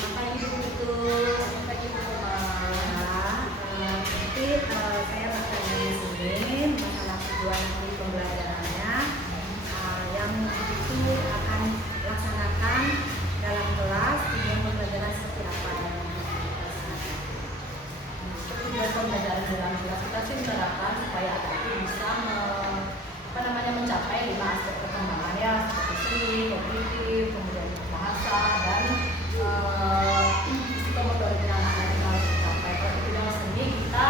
Maka ibu itu sampai ibu nanti saya bertanya di sini masalah tujuan dari pembelajarannya yang itu akan laksanakan dalam kelas, tujuan pembelajaran seperti apa yang tujuan pembelajaran dalam kelas kita sih menerapkan supaya anak itu bisa mencapai 5 aspek perkembangan ya, seperti kognitif, kemudian bahasa dan psikomotorik anak-anak yang harus dicapai. Kalau di bidang seni kita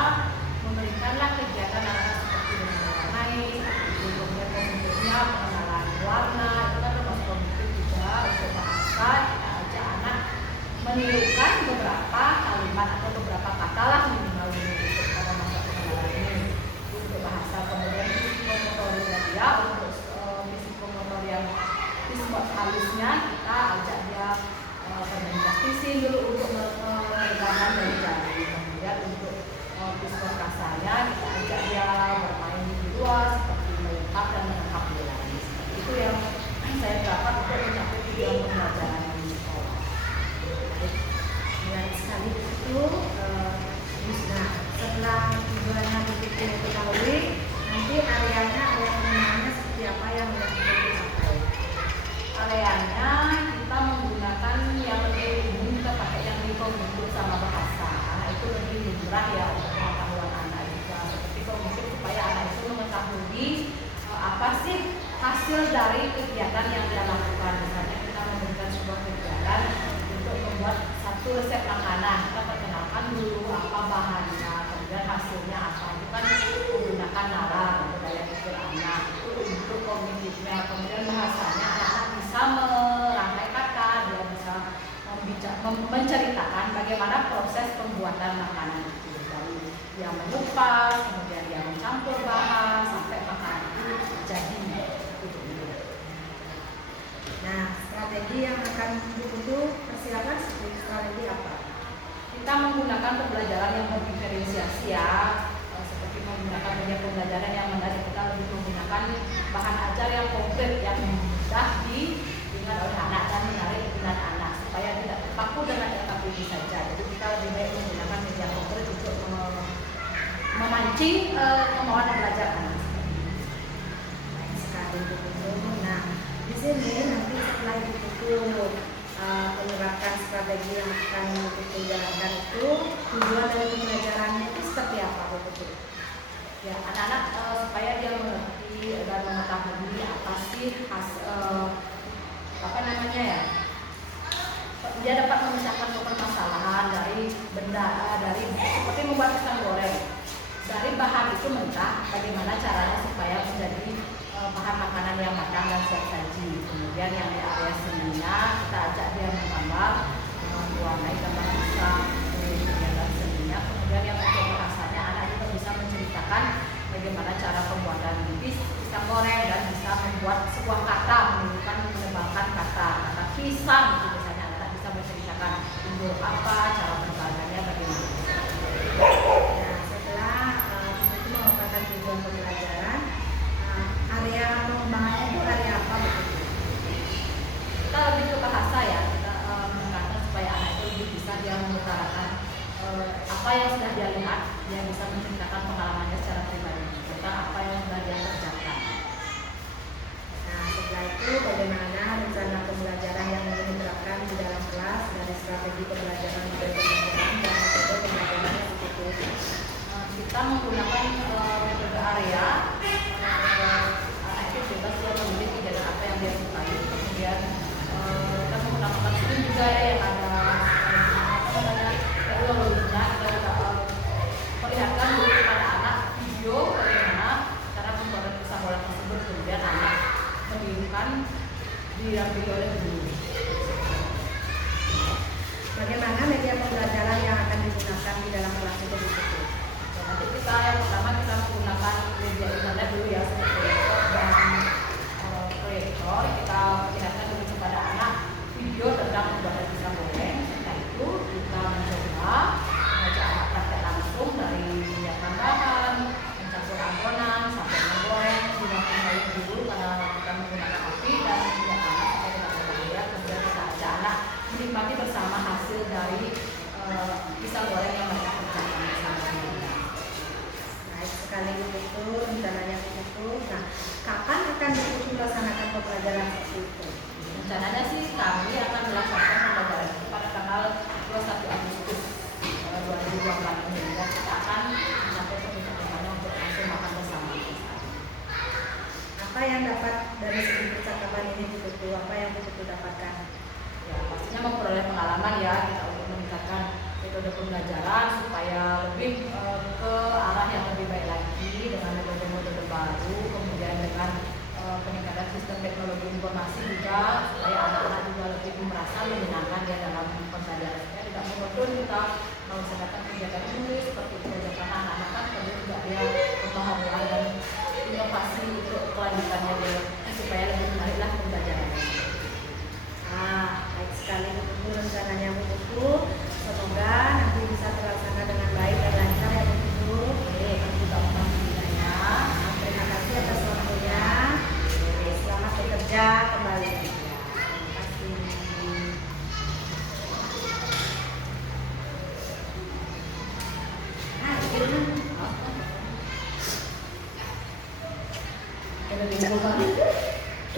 memberikanlah kegiatan anak-anak seperti mewarnai, seperti kemudian kognitifnya pengenalan warna, itu kan termasuk kognitif juga. Untuk bahasa kita ajak anak menirukan beberapa kalimat atau beberapa kata lah minimal untuk pada masa pengenalan ini. Untuk bahasa kemudian psikomotorik dia untuk psikomotor yang psikomotor halusnya kita ajak dia bermain plastissin dulu untuk meregangkan dari jari. Kemudian untuk psikomotor kasarnya kita ajak dia bermain di luar seperti melengkap dan menangkap bola. Seperti itu yang saya dapat untuk mencapai tujuan pembelajaran di sekolah. menarik sekali itu. Nah, setelah tujuannya begitu diketahui, nanti area pengembangannya seperti apa yang kita capai? Areanya kita menggunakan yang lebih umum, kita pakai yang kognitif sama bahasa. Karena itu lebih lumrah ya untuk pengetahuan anak juga. Seperti kognitif supaya anak itu mengetahui apa sih hasil dari kegiatan yang dia lakukan. Misalnya kita memberikan sebuah kegiatan untuk membuat satu resep makanan, kita perkenalkan dulu apa bahannya, kemudian hasilnya apa. Itu kan menggunakan nalar, daya pikir anak. Itu untuk kognitifnya. Kemudian bahasanya anak-anak bisa merangkai kata, dia bisa menceritakan bagaimana proses pembuatan makanan itu, dari dia mengupas, kemudian dia mencampur bahan sampai makanan itu jadi. Nah, strategi yang akan itu persiapan seperti strategi apa? Kita menggunakan pembelajaran yang berdiferensiasi ya, seperti menggunakan media pembelajaran yang menarik. Kita lebih menggunakan bahan ajar yang konkret yang mudah diingat oleh anak dan menarik minat anak supaya tidak terpaku dengan LKPD saja. Jadi kita lebih baik menggunakan media konkret untuk memancing kemauan belajar anak. Baik sekali begitu. Nah, di sini nanti setelah itu menerapkan strategi yang akan kita jalankan itu, tujuan dari pembelajarannya itu seperti apa begitu? Ya, anak-anak supaya dia mengerti dan mengetahui apa sih dia dapat memecahkan permasalahan dari benda dari seperti membuat pisang goreng dari bahan itu mentah, bagaimana caranya supaya menjadi bahan makanan yang matang dan siap saji. Kemudian yang di area seninya kita ajak dia menggambar, mewarnai gambar pisang, kegiatan seninya. Kemudian yang untuk bahasanya anak juga bisa menceritakan bagaimana cara pembuatan pisang goreng dan bisa membuat sebuah kata, menembangkan kata pisang. Itu biasanya anak bisa menceritakan untuk apa, cara pembuatannya bagaimana. Nah, setelah itu merupakan tujuan pembelajaran, area pengembangannya itu area apa begitu? Kita lebih ke bahasa ya, kita mengatakan supaya anak itu lebih bisa dia mengutarakan apa yang sudah dia lihat, dia bisa menceritakan pengalamannya secara pribadi, tentang apa yang sudah dia kerjakan. Nah, setelah itu bagaimana rencana pembelajaran yang diterapkan di dalam kelas dari strategi pembelajaran dan metode pembelajarannya begitu? Kita menggunakan metode area, anak itu bebas dia memilih kegiatan apa yang dia sukai. Kemudian kita menggunakan screen juga ya yang ada teknologinya. Kita perlihatkan dulu kepada anak video bagaimana cara pembuatan pisang goreng tersebut. Kemudian anak menirukan didampingi oleh guru. Bagaimana media pembelajaran yang akan digunakan di dalam kelas itu begitu? Nanti kita yang pertama kita menggunakan media internet dulu ya, seperti laptop dan proyektor. Kita perlihatkan dulu kepada anak video tentang pembuatan pisang goreng. Setelah itu kita mencoba mengajak anak praktek langsung dari menyiapkan bahan, mencampur adonan sampai menggoreng, dimakan dulu karena kita menggunakan api dan minyak panas supaya tidak berbahaya. Kemudian kita ajak anak menikmati bersama hasil hasil dari pisang goreng yang mereka kerjakan bersama. Baik sekali Bu Putu, rencananya Bu Putu. Nah, kapan akan Bu Putu melaksanakan pembelajaran seperti itu? Rencananya sih kami akan melaksanakan pembelajaran itu pada tanggal 21 Agustus 2020 ini, dan kita akan sampai ke titik-titiknya untuk langsung makan bersama. Apa yang dapat dari segi percakapan ini Bu Putu? Apa yang Bu Putu dapatkan? Ya, pastinya memperoleh pengalaman ya kita untuk meningkatkan metode pembelajaran supaya lebih ke arah yang lebih baik lagi dengan metode-metode baru, kemudian dengan peningkatan sistem teknologi informasi juga supaya anak-anak juga lebih merasa menyenangkan ya dalam pembelajarannya, tidak monoton kita melaksanakan kegiatan ini seperti kegiatan anak-anak kan perlu juga dia pemahaman dan inovasi untuk kelanjutannya dia supaya lebih menariklah pembelajarannya. Baik sekali Bu Putu, rencananya Bu Putu. Semoga nanti bisa terlaksana dengan baik dan lancar ya Bu Putu. Oke, kami juga mengakhirinya ya. Terima kasih atas waktunya. Selamat bekerja kembali. Terima kasih. Lebih